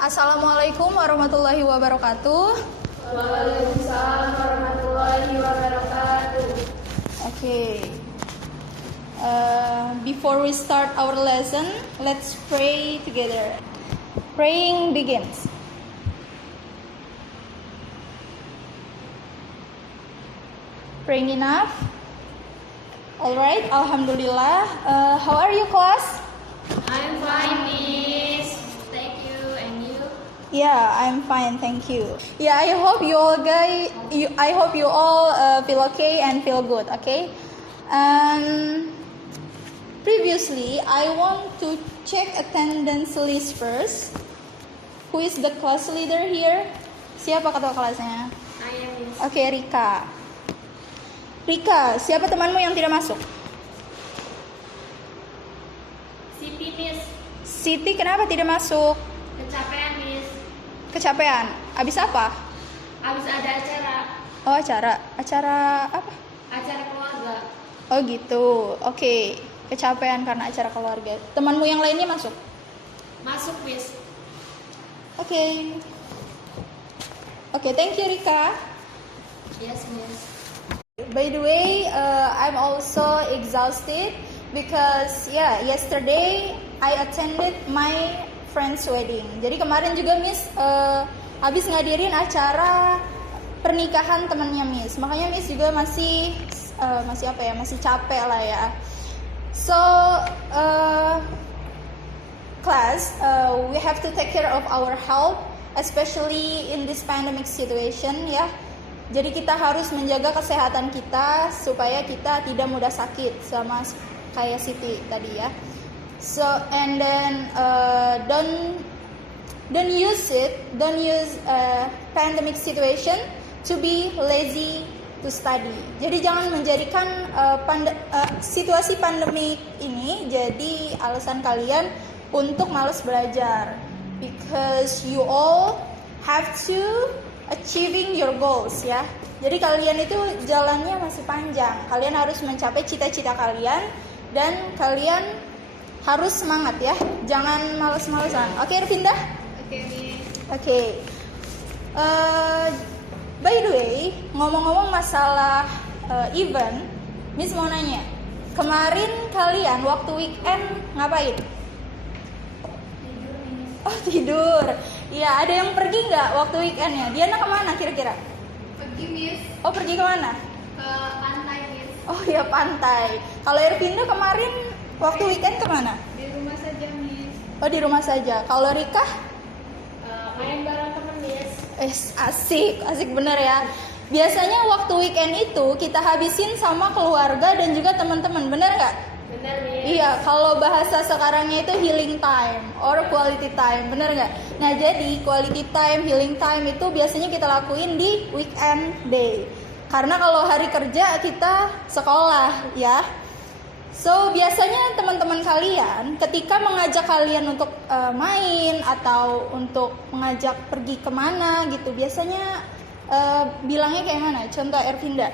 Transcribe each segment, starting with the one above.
Assalamualaikum warahmatullahi wabarakatuh. Waalaikumsalam warahmatullahi wabarakatuh. Okay. Before we start our lesson, let's pray together. Praying begins. Praying enough? Alright, Alhamdulillah. How are you, class? I'm fine, Miss. Thank you. And you? Yeah, I'm fine, thank you. Yeah, I hope you all feel okay and feel good, okay? Previously, I want to check attendance list first. Who is the class leader here? Siapa ketua kelasnya? Saya, Miss. Oke, Rika. Rika, siapa temanmu yang tidak masuk? Siti, Miss. Siti, kenapa tidak masuk? Kecapean, Miss. Kecapean. Abis apa? Habis ada acara. Oh, acara. Acara apa? Acara keluarga. Oh gitu. Oke. Kecapean karena acara keluarga. Temanmu yang lainnya masuk? Masuk, Miss. Oke. Oke, thank you, Rika. Yes, Miss. By the way, I'm also exhausted because yesterday I attended my friend's wedding. Jadi kemarin juga Miss habis ngadirin acara pernikahan temannya Miss. Makanya Miss juga masih capek lah ya. So class, we have to take care of our health, especially in this pandemic situation ya. Jadi kita harus menjaga kesehatan kita supaya kita tidak mudah sakit sama kayak Siti tadi ya. So and then don't use pandemic situation to be lazy to study. Jadi jangan menjadikan situasi pandemik ini jadi alasan kalian untuk malas belajar. Because you all have to achieving your goals ya. Jadi kalian itu jalannya masih panjang. Kalian harus mencapai cita-cita kalian dan kalian harus semangat ya. Jangan males-malesan. Oke, Ervinda? Oke, Miss. Oke. By the way, ngomong-ngomong masalah event, Miss mau nanya. Kemarin kalian waktu weekend ngapain? Tidur, Miss. Oh, tidur. Iya, ada yang pergi nggak waktu weekendnya? Diana kemana kira-kira? Pergi, Miss. Oh, pergi kemana? Ke pantai, Miss. Oh ya, pantai. Kalau Ervinda kemarin waktu weekend kemana? Di rumah saja, Miss. Oh, di rumah saja. Kalau Rika? Main bareng teman, Miss. Asik bener ya. Biasanya waktu weekend itu kita habisin sama keluarga dan juga teman-teman, bener nggak? Benar, Miss. Iya, kalau bahasa sekarangnya itu healing time or quality time, bener nggak? Nah, jadi quality time, healing time itu biasanya kita lakuin di weekend day. Karena kalau hari kerja kita sekolah, ya. So, biasanya teman-teman kalian ketika mengajak kalian untuk main atau untuk mengajak pergi kemana gitu, biasanya bilangnya kayak mana? Contoh Ervinda.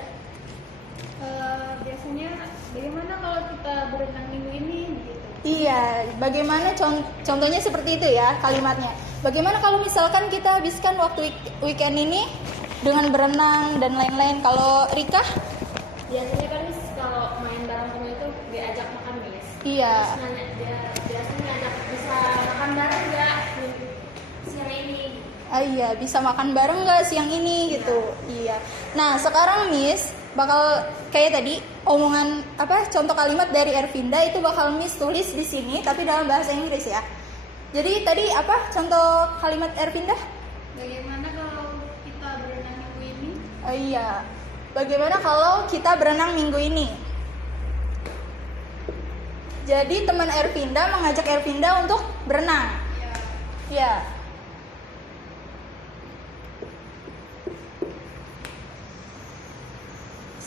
Biasanya bagaimana kalau kita berenang minggu ini gitu? Iya, bagaimana contohnya seperti itu ya kalimatnya. Bagaimana kalau misalkan kita habiskan waktu weekend ini dengan berenang dan lain-lain. Kalau Rika? Biasanya kan Miss kalau main bareng teman itu diajak makan, Miss. Iya. Terus nanya dia biasanya ajak bisa makan bareng nggak siang ini? Iya, bisa makan bareng nggak siang ini gitu. Iya. Nah, sekarang Miss bakal kayak tadi omongan contoh kalimat dari Ervinda itu bakal Miss tulis di sini tapi dalam bahasa Inggris ya. Jadi tadi contoh kalimat Ervinda? Bagaimana kalau kita berenang minggu ini? Iya. Bagaimana kalau kita berenang minggu ini? Jadi teman Ervinda mengajak Ervinda untuk berenang. Iya.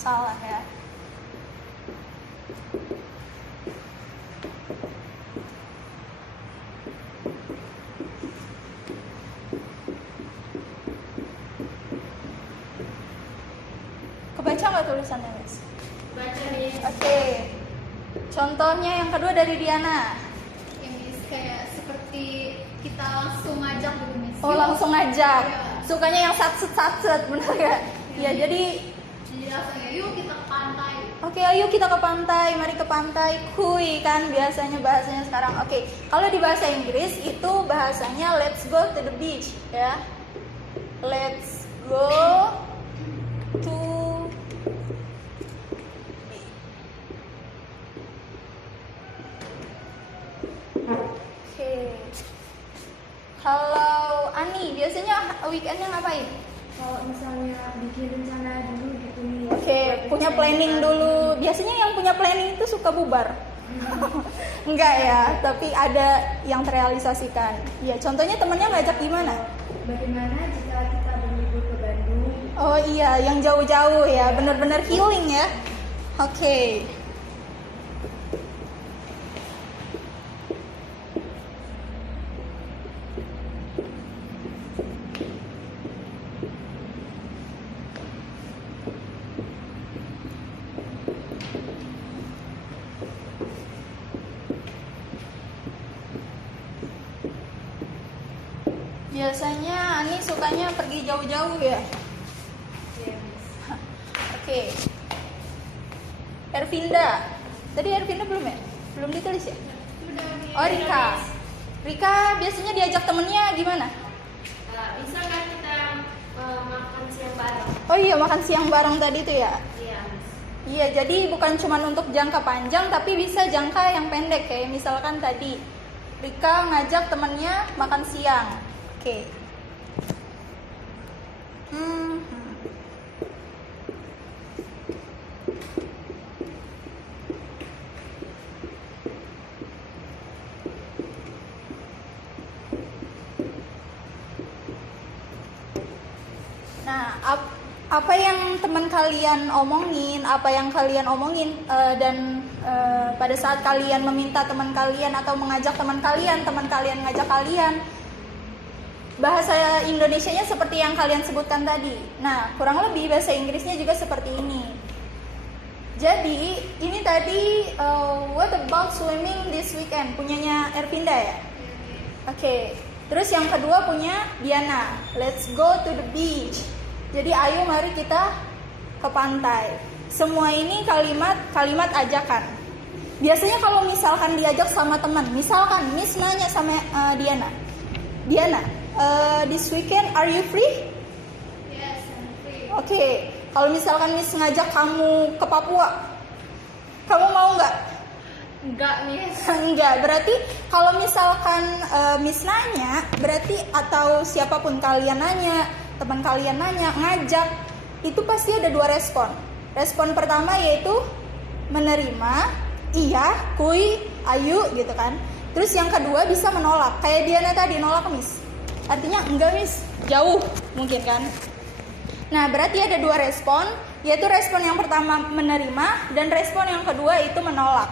Salah ya. Kebaca nggak tulisannya, Miss? Baca, Miss. Oke. Contohnya yang kedua dari Diana. Ya, Miss, kayak seperti kita langsung ngajak Oh, langsung ngajak. Sukanya yang satset, bener ya? Ya, jadi langsung yuk kita ke pantai. oke, ayo kita ke pantai, mari ke pantai. Kuy kan biasanya bahasanya sekarang. Oke, kalau di bahasa Inggris itu bahasanya let's go to the beach, ya. Let's go to Oke. Kalau Ani biasanya weekendnya ngapain? Kalau misalnya bikin rencana dulu gitu nih. Oke, punya planning dulu. Biasanya yang punya planning itu suka bubar. Enggak ya, tapi ada yang terrealisasikan. Ya, contohnya temennya ngajak gimana? Bagaimana jika kita berlibur ke Bandung? Oh iya, yang jauh-jauh ya, benar-benar healing ya. Oke. Biasanya Ani sukanya pergi jauh-jauh ya. Oke. Ervinda. Tadi Ervinda belum ya? Belum ditulis ya? Oh, Rika. Rika biasanya diajak temennya gimana? Bisa kan kita makan siang bareng? Oh iya, makan siang bareng tadi tuh ya. Iya. Iya, jadi bukan cuma untuk jangka panjang tapi bisa jangka yang pendek kayak misalkan tadi Rika ngajak temennya makan siang. Oke. Nah, apa yang teman kalian omongin, dan pada saat kalian meminta teman kalian atau mengajak teman kalian ngajak kalian, bahasa Indonesianya seperti yang kalian sebutkan tadi. Nah, kurang lebih bahasa Inggrisnya juga seperti ini. Jadi, ini tadi what about swimming this weekend? Punyanya Ervinda ya? Oke. Terus yang kedua punya Diana. Let's go to the beach. Jadi ayo mari kita ke pantai. Semua ini kalimat ajakan. Biasanya kalau misalkan diajak sama teman, misalkan Miss nanya sama Diana, this weekend are you free? Yes, I'm free. Oke. Kalau misalkan Miss ngajak kamu ke Papua, kamu mau nggak? Enggak, Miss. Enggak. Berarti kalau misalkan Miss nanya, berarti atau siapapun kalian nanya, teman kalian nanya, ngajak, itu pasti ada dua respon. Respon pertama yaitu menerima, iya, kuy, ayu gitu kan. Terus yang kedua bisa menolak. Kayak Diana tadi nolak Miss. Artinya enggak Miss, jauh mungkin kan. Nah, berarti ada dua respon, yaitu respon yang pertama menerima dan respon yang kedua itu menolak.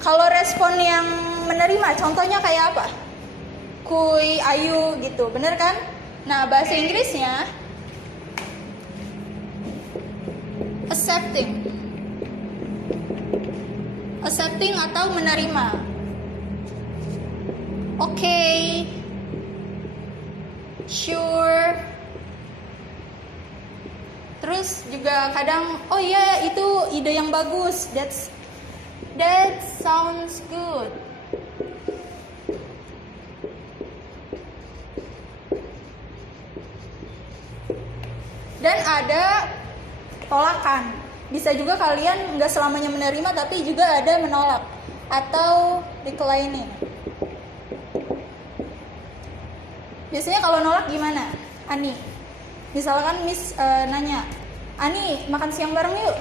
Kalau respon yang menerima, contohnya kayak apa? Kuy, ayu gitu, bener kan? Nah, bahasa Inggrisnya accepting atau menerima. Oke, sure. Terus juga kadang, oh iya itu ide yang bagus, that sounds good. Dan ada tolakan. Bisa juga kalian nggak selamanya menerima, tapi juga ada menolak atau declining. Biasanya kalau nolak gimana, Ani? Misalkan Miss nanya, Ani makan siang bareng yuk.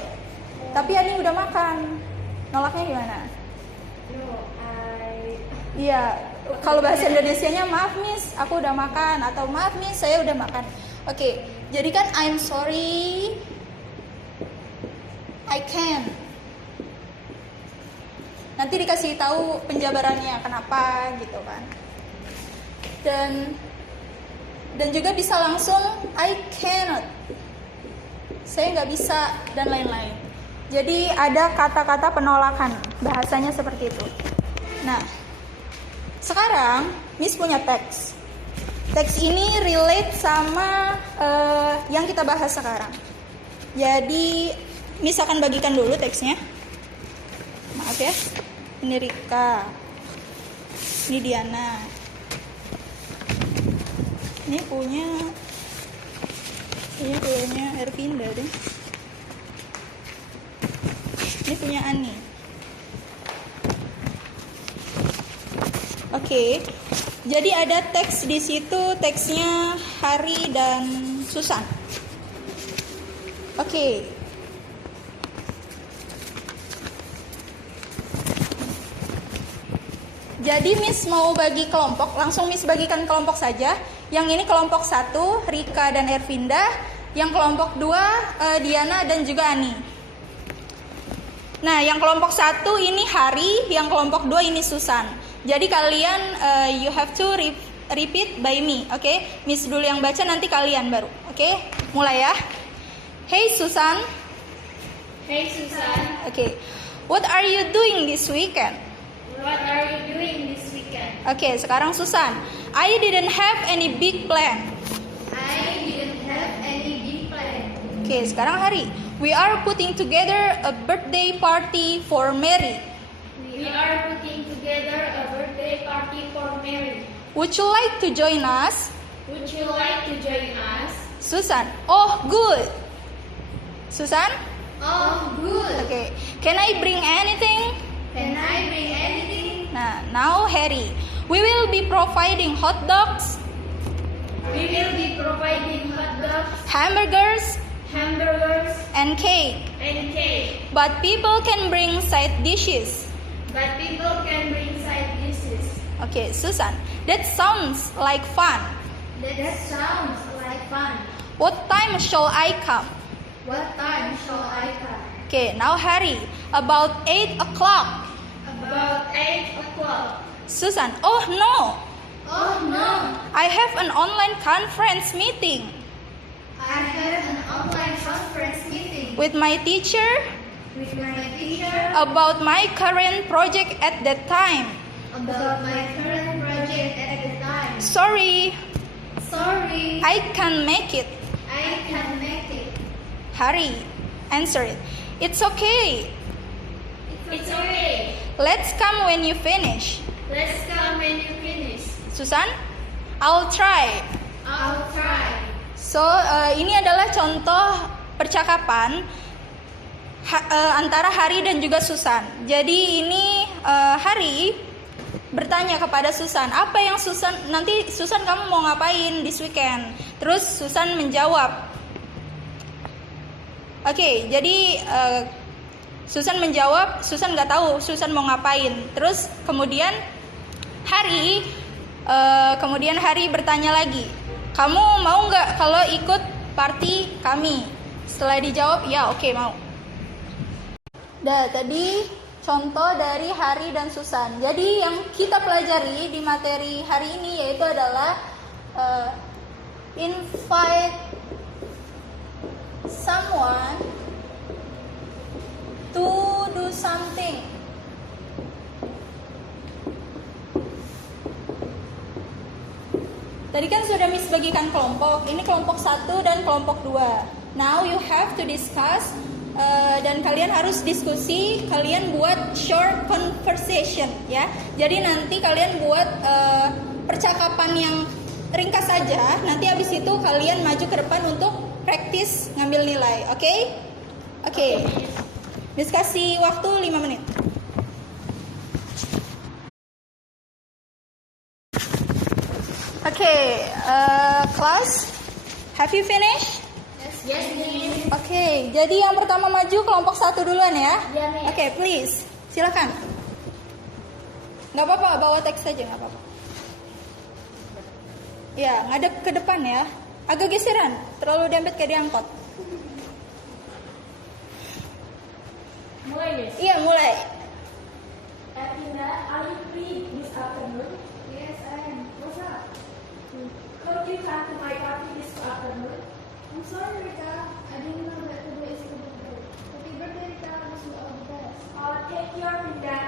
Tapi Ani udah makan. Nolaknya gimana? No, Iya, kalau bahasa Indonesianya maaf Miss, aku udah makan, atau maaf Miss, saya udah makan. Oke, jadi kan I'm sorry, I can. Nanti dikasih tahu penjabarannya kenapa gitu kan. Dan juga bisa langsung I cannot, saya nggak bisa, dan lain-lain. Jadi ada kata-kata penolakan, bahasanya seperti itu. Nah, Sekarang Miss punya teks. Teks ini relate sama yang kita bahas sekarang. Jadi Miss akan bagikan dulu teksnya. Maaf ya. Ini Rika. Ini Diana. Ini punya Ervinda deh. Ini punya Ani. Oke. Jadi ada teks di situ, teksnya Hari dan Susan. Oke. Jadi Miss mau bagi kelompok, langsung Miss bagikan kelompok saja. Yang ini kelompok 1, Rika dan Ervinda. Yang kelompok 2, Diana dan juga Ani. Nah, yang kelompok 1 ini Hari, yang kelompok 2 ini Susan. Jadi kalian you have to repeat by me, oke? Miss dulu yang baca, nanti kalian baru, oke? Mulai ya. Hey Susan. Hey Susan, Oke. What are you doing this weekend? what are you doing this weekend? Oke, sekarang Susan. I didn't have any big plan. I didn't have any big plan. Oke, sekarang Hari. We are putting together a birthday party for Mary. We are putting together a birthday party for Mary. Would you like to join us? Would you like to join us? Susan. Oh, good. Susan? Oh, good. Oke. Can I bring anything? Can I bring anything? Nah, now Harry. We will be providing hot dogs, We will be providing hot dogs, hamburgers, hamburgers, and cake. and cake. But people can bring side dishes. But people can bring side dishes. Okay, Susan. That sounds like fun. That sounds like fun. What time shall I come? What time shall I come? Okay, now Harry. About 8 o'clock. About 8 o'clock. Susan. Oh no. Oh no, I have an online conference meeting I have an online conference meeting with my teacher with my teacher about my current project at that time. about my current project at the time. Sorry, Sorry, I can't make it. I can't make it. Harry answered. It's okay. It's okay. Let's come when you finish. Let's come when you finish. Susan, I'll try. I'll try. So, ini adalah contoh percakapan antara Hari dan juga Susan. Jadi ini Hari bertanya kepada Susan, apa yang nanti Susan kamu mau ngapain this weekend? Terus Susan menjawab. Oke, jadi Susan menjawab, Susan nggak tahu Susan mau ngapain. Terus kemudian Hari bertanya lagi, kamu mau nggak kalau ikut party kami? Setelah dijawab, ya oke, mau. Tadi contoh dari Hari dan Susan. Jadi yang kita pelajari di materi hari ini yaitu adalah invite someone to do something. Tadi kan sudah Miss bagikan kelompok. Ini kelompok 1 dan kelompok 2. Now you have to discuss dan kalian harus diskusi, kalian buat short conversation ya. Jadi nanti kalian buat percakapan yang ringkas saja. Nanti habis itu kalian maju ke depan untuk praktis ngambil nilai. Oke. Miss kasih waktu 5 menit. Oke, class, have you finished? Yes, Miss. Oke, jadi yang pertama maju kelompok 1 duluan ya. Ya, Miss. Oke, please, silakan. Nggak apa-apa, bawa teks aja nggak apa-apa. Ya, ngadep ke depan ya. Agak geseran, terlalu dempet kayak diangkot. Mulai, Miss. Iya, mulai. Ervinda, are you free this afternoon? Yes, I am. What's up? Could you come to my party this afternoon? I'm sorry, Rita. I didn't know that today is your birthday. Happy birthday, Rita. I wish you all the best. Take your Ervinda.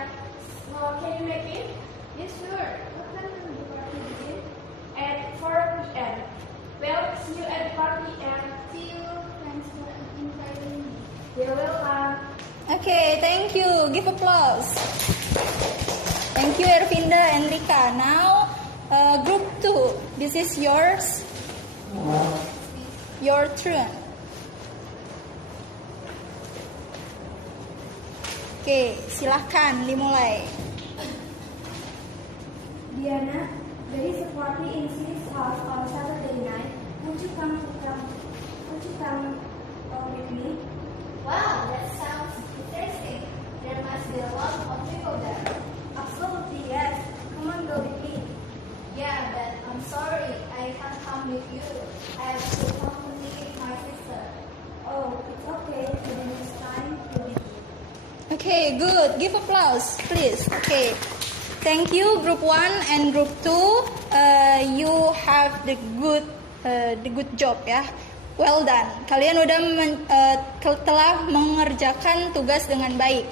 Can you make it? Yes, sure. What party begin at 4 p.m. Well, see you at the party and See you. Thanks for inviting me. you're welcome. Okay, thank you. Give applause. Thank you, Ervinda and Rika. Now, group 2. This is yours. Your turn. Oke, silahkan dimulai. Diana, there is a party in Sid's house on Saturday night. Would you come with me? Wow, that sounds interesting. There must be a lot of people there. Absolutely, yes. Come on, go with me. Yeah, but I'm sorry, I can't come with you. I have to accompany my sister. Oh, it's okay. The next time you'll be. Okay, good. Give applause, please. Okay. Thank you, group 1 and group 2. You have the good job ya. Well done. Kalian udah telah mengerjakan tugas dengan baik.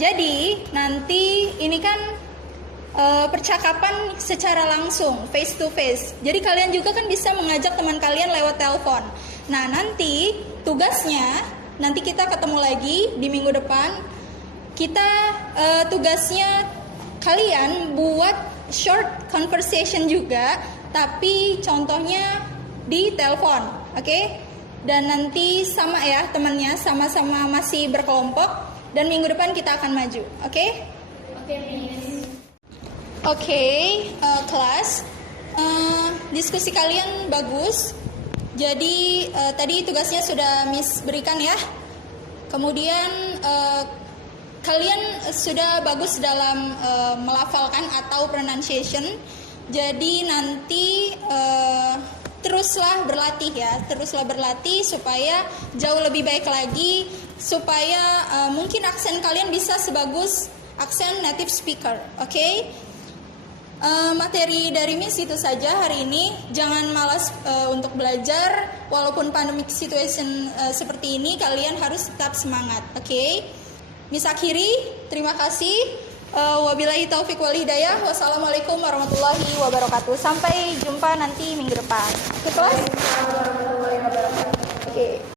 Jadi nanti ini kan percakapan secara langsung, face to face. Jadi kalian juga kan bisa mengajak teman kalian lewat telepon. Nah nanti tugasnya, nanti kita ketemu lagi di minggu depan. Kita tugasnya kalian buat short conversation juga, tapi contohnya di telepon, oke? Dan nanti sama ya temannya, sama-sama masih berkelompok. Dan minggu depan kita akan maju, oke? Okay, Miss. Oke, kelas, diskusi kalian bagus. Jadi tadi tugasnya sudah Miss berikan ya. Kemudian kalian sudah bagus dalam melafalkan atau pronunciation. Jadi nanti teruslah berlatih ya, teruslah berlatih supaya jauh lebih baik lagi, supaya mungkin aksen kalian bisa sebagus aksen native speaker, oke? Materi dari Miss itu saja hari ini. Jangan malas untuk belajar, walaupun pandemic situation seperti ini, kalian harus tetap semangat, oke? Miss akhiri, terima kasih. Wabillahi taufiq wal hidayah. Wassalamualaikum warahmatullahi wabarakatuh. Sampai jumpa nanti minggu depan. Oke, kelas? Oke.